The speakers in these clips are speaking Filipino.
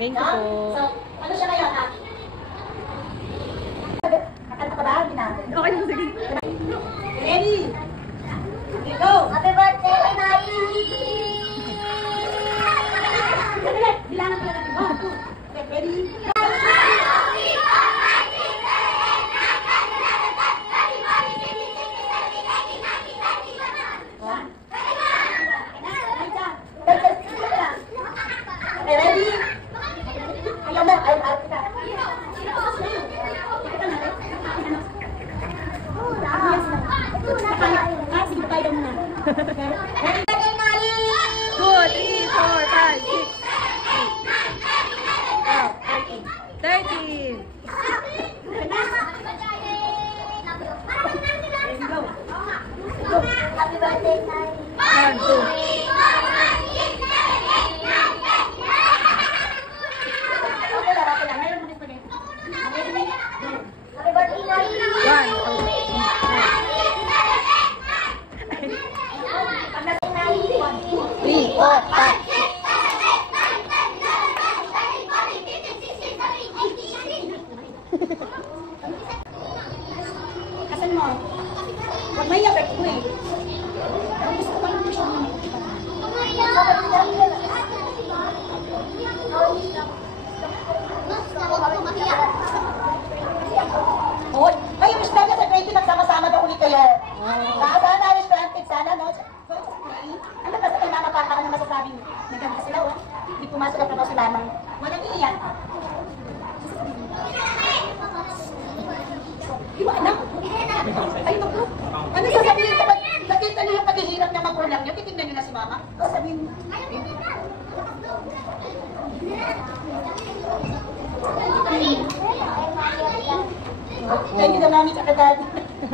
Thank you po. So, ano siya ngayon, ha? Nakanta ka ba? Okay na, sige. Ready? Okay, go! Happy birthday, Inay! Bilangan ko natin. 1, 2. Okay, ready? Okay, ready? Ayaw mo, ayaw kita. Sige, tayo muna. Ready? 2, 3, 4, 5, 6. 13. Happy birthday, Inay. 1, 2. Happy birthday, Inay. 3, 4, 5. Kasan mo? Huwag may yapit mo eh. Gusto ko lang siya mo. Hoy, kayo Miss Dana sa 20 nagsama-sama daw ulit kayo. Sana Miss Planted, sana no? Ano ba sa kay Mama Papa ka na masasabing naganda sila oh? Hindi pumasok ang trabaho sa lamang. Walang iiyan. Di ba anak? Ay naku. Ano sasabihin kapag nakita niyo yung paghihirap ng magulang niyo? Titignan niyo na si Mama? Sabihin mo. Thank you na mami sa kadal.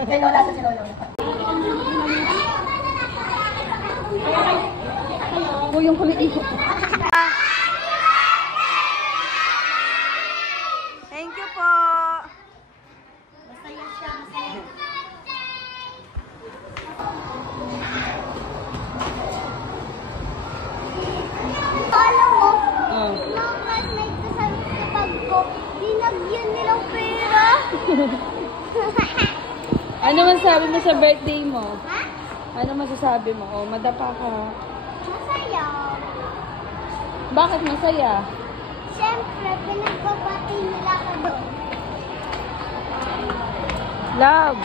Kay Lola sa si Lolo. Yung kumiikot. Thank you po. Masaya siya, masaya. Alam mo, Oh. mga classmates ko sa bag ko, dinagyan nilang pera. Ano masasabi mo sa birthday mo? Ha? Ano masasabi mo? Oh, madapa ka. Masaya. Bakit masaya? Siyempre, pinagbabati nila ka doon. Love.